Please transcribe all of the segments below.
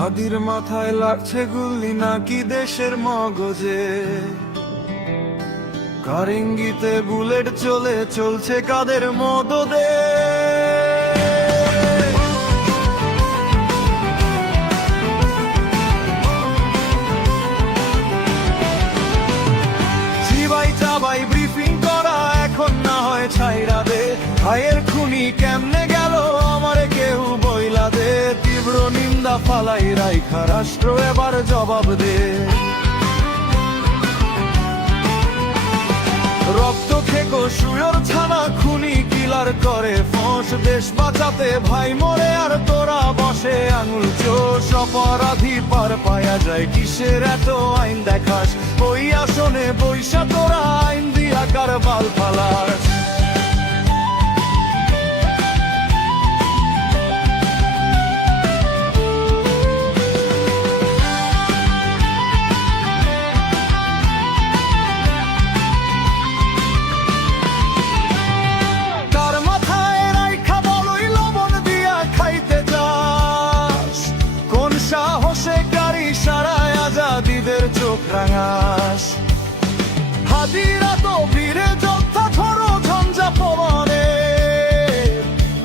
হাদির মাথায় লাগছে গুলি নাকি দেশের মগজে, কার ইঙ্গিতে বুলেট চলছে কাদের মদদে। চিবাই চাবাই ব্রিফিং করা এখন না হয় ছাইরা দে, ভাইয়ের খুনি কেমনে গেল আমারে কেউ বইলা দে। তীব্র নিন্দা ফালাই রাইখা রাষ্ট্র এবার জবাব দে। রক্ত খেকো শুয়োর ছানা খুনি কিলার করে ফোঁস, দেশ বাঁচাতে ভাই মরে আর তোরা বসে আঙুল চোষ। অপরাধী পার পায়া যায় কিসের এত আইন দেখাস, ওই আসনে বৈশা তোরা আইন দিয়া কার বাল ফালাস। সাহসে গাড়ি সারায় আজাদিদের চোখ রাঙাস, হাদিরা তো বীরে যোদ্ধা ঝড়ো ঝঞ্ঝা পবনে।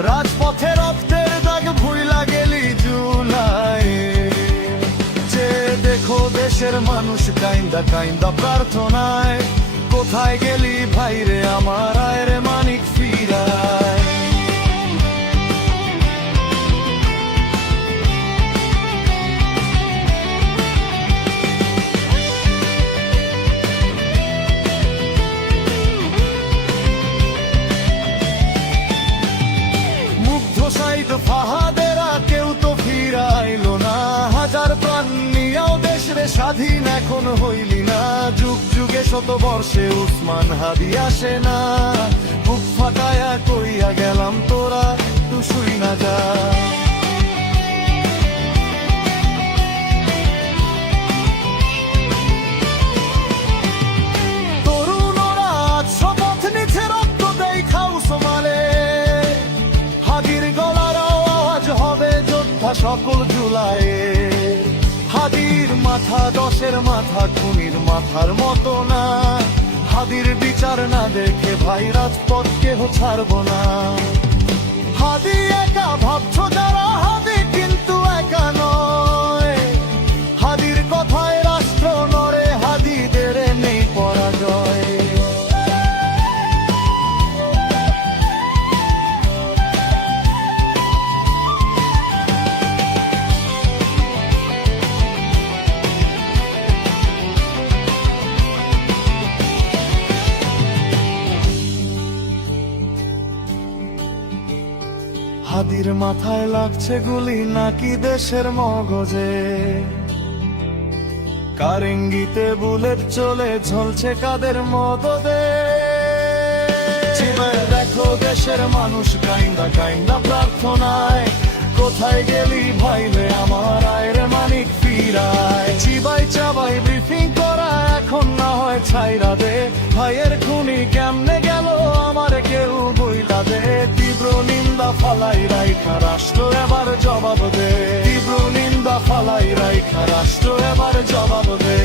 রাজপথে রক্তের দাগ ভুইলা গেলি জুলাই, যে দেখো দেশের মানুষ কাইন্দা কাইন্দা প্রার্থনায়। কোথায় গেলি ভাইরে আমার আয়ের মানিক ফিরায়। ফাহাদেরা কেউ তো ফিরাইলো না, হাজার প্রাণ নিয়াও দেশরে স্বাধীন এখন হইলি না। যুগ যুগে শত বর্ষে উসমান হাদি আসে না, বুক ফাটায়া কইয়া গেলাম তোরা তু শুই না যা। তরুণরা আজ শপথ নিচ্ছে রক্ত দেই খাও সোমালে, হাদির গলার আওয়াজ হবে যোদ্ধা সকল জুলাইয়ে। হাদির মাথা দশের মাথা খুনির মাথার মতো না, হাদির বিচার না দেখে ভাই রাজপথ কেহ ছাড়ব না। হাদি একা ভাবছ যারা, হাদি কিন্তু একা নয়। হাদির কথায় রাষ্ট্র নড়ে, হাদিদের নেই পরাজয়। হাদির মাথায় লাগছে গুলি নাকি দেশের মগজে, কার ইঙ্গিতে বুলেট ঝলছে কাদের মদদে। দেখো দেশের মানুষ কাইন্দা কাইন্দা প্রার্থনায়। কোথায় গেলি ভাইলে আমার আয়ের মানিক ফিরায়। চিবাই চাবাই ব্রিফিং করা এখন না হয় ছাইরা দে, ভাইয়ের খুনি কেমনে গেল আমার কেউ বইলা দে। তীব্র নিন্দা ফালাই রাইখা রাষ্ট্র এবার জবাব দে। তীব্র নিন্দা ফালাই রাইখা রাষ্ট্র এবার জবাব দে।